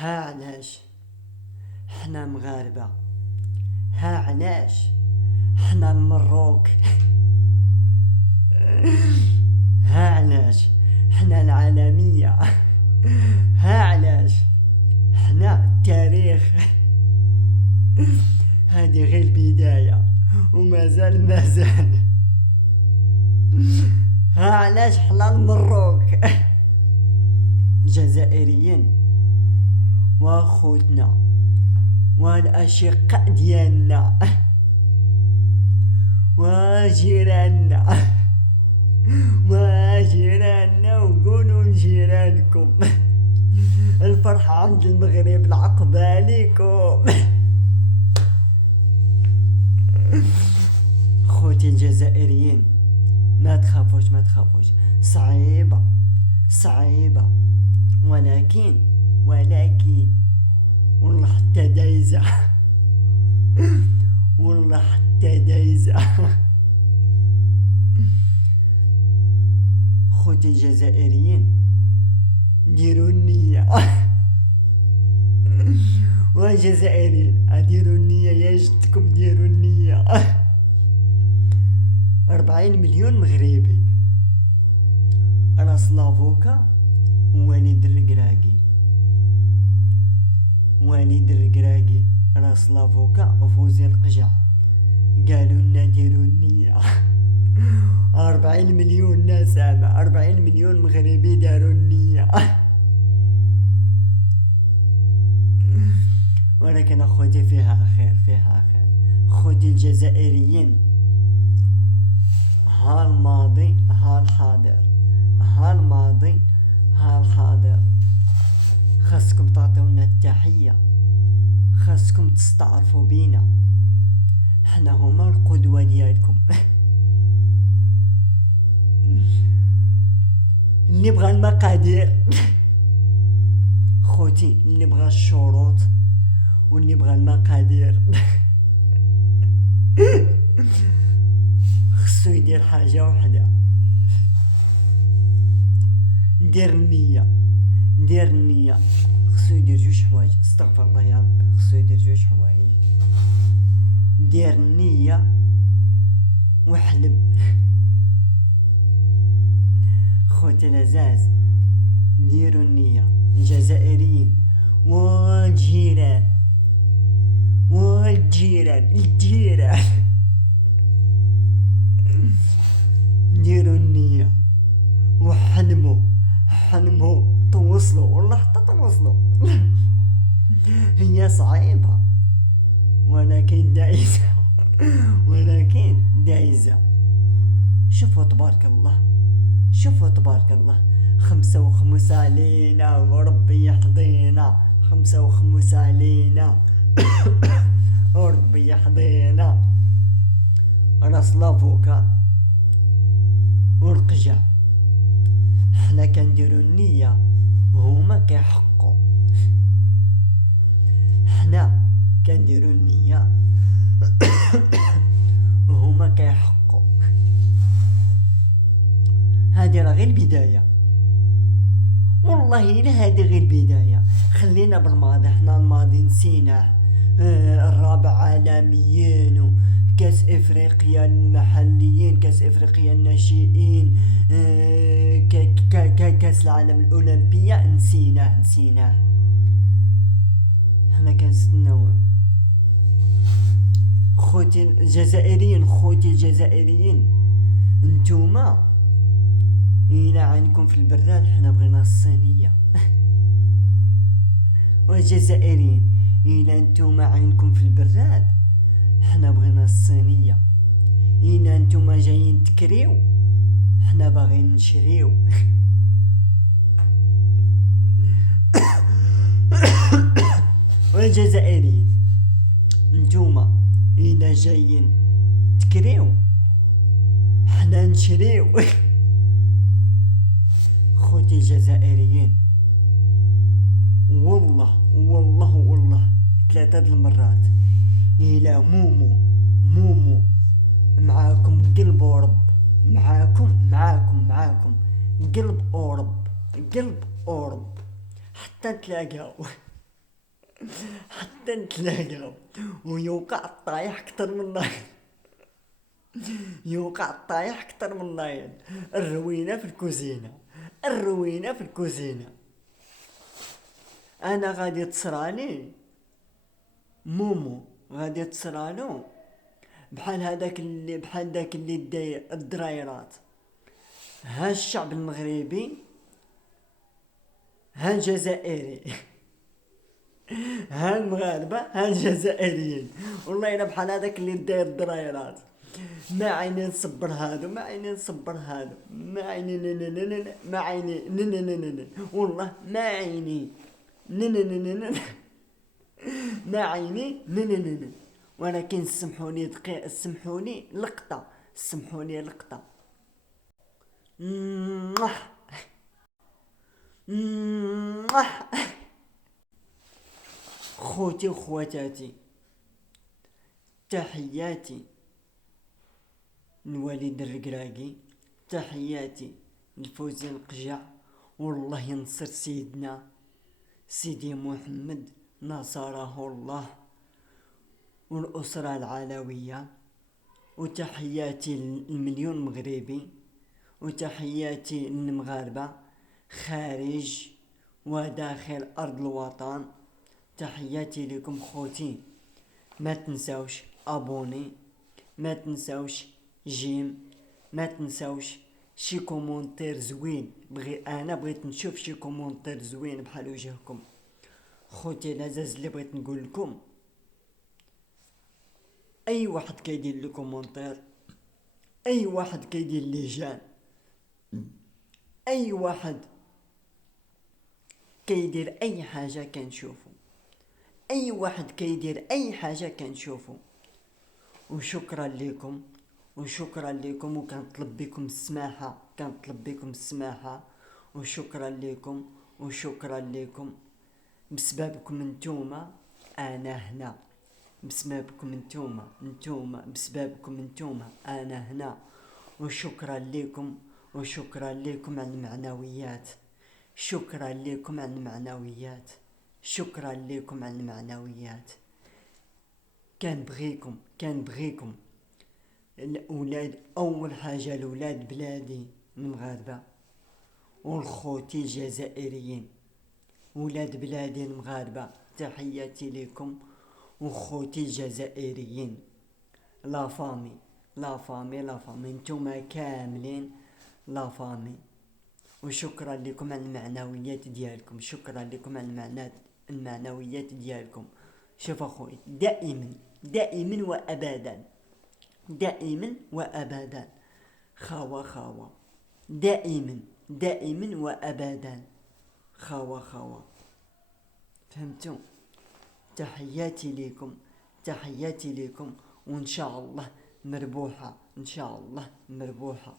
ها علاش حنا مغاربة، ها علاش حنا المروك، ها علاش حنا العالمية، ها علاش حنا التاريخ. هذه غير البداية ومازال. ها علاش حنا المروك. جزائريين واخوتنا والاشقاء ديالنا وجيراننا وقولوا لجيرانكم الفرحة عند المغرب العقبة عليكم. خوتي الجزائريين ما تخافوش صعيبة ولكن والله حتى دايزة. خوتي الجزائريين ديروا النية. والجزائريين ديروا النية يا جدكم، ديروا النية. 40 مليون مغربي، راس لافوكا ووليد الركراكي راس لافوكا وفوزي القجع قالوا لنا ديروا النية. 40 مليون ناس، 40 مليون مغربي داروا النية. ولكن اخوتي فيها خير. اخوتي الجزائريين، ها الماضي ها الحاضر، خاصكم تعطيونا التحية، خاصكم تستعرفوا بينا، حنا هما القدوة ديالكم. اللي بغى المقادير خوتي، اللي بغى الشروط واللي بغى المقادير خصو يدير حاجة وحدة، دير النية. خصو يدير جوج حوايج، استغفر الله يا ربي، خصو يدير جوج حوايج، دير النية وحلم. خوتي العزاز ديروا النية، الجزائريين والجيران ديروا النية وحلموا توصلوا، والله حتى توصلوا. هي صعيبة ولكن دايزة. شوفوا تبارك الله، 5 علينا وربي يحضينا، 5 علينا وربي يحضينا. راس لافوكا والقجع، حنا كنديروا النية وهما كيحقوا، حنا كنديروا النية وهما كيحقوا. هذه راه غير البداية، والله إلا هذه غير البداية. خلينا بالماضي، حنا الماضي نسيناه. الرابع عالميين، كاس افريقيا المحليين، كاس افريقيا الناشئين، كاس العالم الاولمبية نسيناه. حنا كنستناو. خوتي الجزائريين نتوما إلا عينكم في البراد، حنا بغينا الصينية. والجزائريين إلا نتوما عينكم في البراد، حنا بغينا الصينية. إلا نتوما جايين تكريو، حنا باغيين نشريو. والجزائريين نتوما إلا جايين تكريو، حنا نشريو. خوتي الجزائريين، والله 3 المرات إلى مومو معاكم قلب ورب، معاكم قلب أورب حتى تلاقاو. حتى نتلاقاو ويوقع الطايح كتر من النايض. يوقع الطايح كتر من النايض. الروينة في الكوزينة، الروينة في الكوزينة. انا غادي تصرالي مومو، غادي تصرالو بحال داك اللي داير الدرايرات. ها الشعب المغربي، ها الجزائري. ها المغاربة، ها الجزائريين. والله الا بحال هذاك اللي داير الدرايرات. ما عيني نصبر هادو، ما عيني نصبر هادو، ما عيني ما عيني والله ما عيني ما عيني ولكن سمحوني دقيقة، سمحوني لقطة، سمحوني لقطة. خوتي وخواتاتي، تحياتي لوليد الركراكي، تحياتي لفوزي القجع. والله ينصر سيدنا سيدي محمد نصره الله والأسرة العلوية. وتحياتي للمليون مغربي، وتحياتي للمغاربة خارج وداخل أرض الوطن. تحياتي لكم خوتي. ما تنساوش ابوني، ما تنساوش جيم، ما تنساوش شي كومونتير زوين. انا بغيت نشوف شي كومونتير زوين بحال وجهكم. خوتي العزاز اللي بغيت نقول لكم، اي واحد كيدير لي كومونتير، اي واحد كيدير لي جان، اي واحد كيدير اي حاجه كنشوفو، اي واحد كيدير اي حاجه كنشوفو. وشكرا لكم، وشكرا لكم، وكنطلب بكم السماحه، كنطلب بكم السماحه. وشكرا لكم، وشكرا لكم. بسببكم نتوما انا هنا، بسببكم نتوما بسببكم نتوما انا هنا. وشكرا لكم، وشكرا لكم على المعنويات، شكرا لكم على المعنويات، شكرا لكم على المعنويات. كان بغيكم الاولاد. اول حاجه الاولاد بلادي المغاربه والخوتي الجزائريين، ولاد بلادي المغاربه تحياتي لكم. وخوتي الجزائريين، لا فامي، لا فامي، لا فامي، نتوما كاملين لا فامي. وشكرا لكم على المعنويات ديالكم، شكرا لكم على المعنويات ديالكم. شوف اخوي، دائما دائما وابدا، دائما وابدا خاوة دائما دائما وابدا خاوة. فهمتوا؟ تحياتي لكم، تحياتي لكم. وان شاء الله مربوحة، ان شاء الله مربوحة.